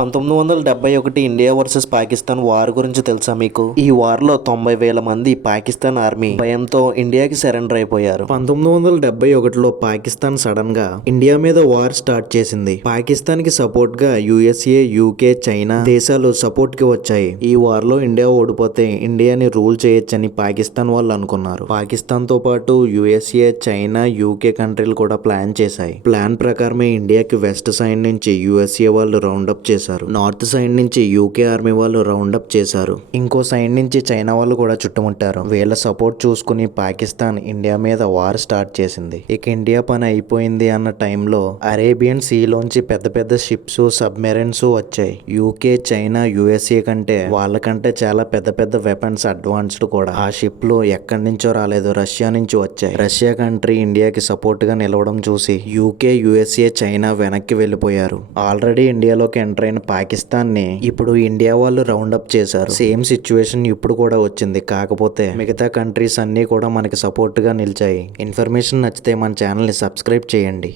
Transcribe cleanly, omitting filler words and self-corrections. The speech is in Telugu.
1971 ఇండియా వర్సెస్ పాకిస్తాన్ వార్ గురించి తెలుసా మీకు? ఈ వార్ లో 90,000 మంది పాకిస్తాన్ ఆర్మీ భయంతో ఇండియాకి సరెండర్ అయిపోయారు. 1971లో పాకిస్తాన్ సడన్ గా ఇండియా మీద వార్ స్టార్ట్ చేసింది. పాకిస్తాన్ కి సపోర్ట్ గా యుఎస్ఏ, యూకే, చైనా దేశాలు సపోర్ట్ కి వచ్చాయి. ఈ వార్ లో ఇండియా ఓడిపోతే ఇండియాని రూల్ చేయొచ్చని పాకిస్తాన్ వాళ్ళు అనుకున్నారు. పాకిస్తాన్ తో పాటు యుఎస్ఏ, చైనా, యూకే కంట్రీలు కూడా ప్లాన్ చేశాయి. ప్లాన్ ప్రకారమే ఇండియాకి వెస్ట్ సైడ్ నుంచి యుఎస్ఏ వాళ్ళు రౌండప్ చేశారు. నార్త్ సైడ్ నుంచి యూకే ఆర్మీ వాళ్ళు రౌండప్ చేశారు. ఇంకో సైడ్ నుంచి చైనా వాళ్ళు కూడా చుట్టుముట్టారు. వీళ్ళ సపోర్ట్ చూసుకుని పాకిస్తాన్ ఇండియా మీద వార్ స్టార్ట్ చేసింది. ఇక ఇండియా పని అయిపోయింది అన్న టైంలో అరేబియన్ సీలోంచి పెద్ద పెద్ద షిప్స్, సబ్మెరైన్స్ వచ్చాయి. యూకే, చైనా, యుఎస్ఏ కంటే వాళ్ళకంటే చాలా పెద్ద పెద్ద వెపన్స్ అడ్వాన్స్డ్ కూడా. ఆ షిప్ లో ఎక్కడి నుంచో రాలేదు, రష్యా నుంచి వచ్చాయి. రష్యా కంట్రీ ఇండియాకి సపోర్ట్ గా నిలవడం చూసి యూకే, యుఎస్ఏ, చైనా వెనక్కి వెళ్లిపోయారు. ఆల్రెడీ ఇండియాలోకి ఎంటర్ అయిన పాకిస్తాన్ ని ఇప్పుడు ఇండియా వాళ్ళు రౌండప్ చేశారు. సేమ్ సిచ్యువేషన్ ఇప్పుడు కూడా వచ్చింది. కాకపోతే మిగతా కంట్రీస్ అన్ని కూడా మనకి సపోర్ట్ గా నిలిచాయి. ఇన్ఫర్మేషన్ నచ్చితే మన ఛానల్ ని సబ్స్క్రైబ్ చేయండి.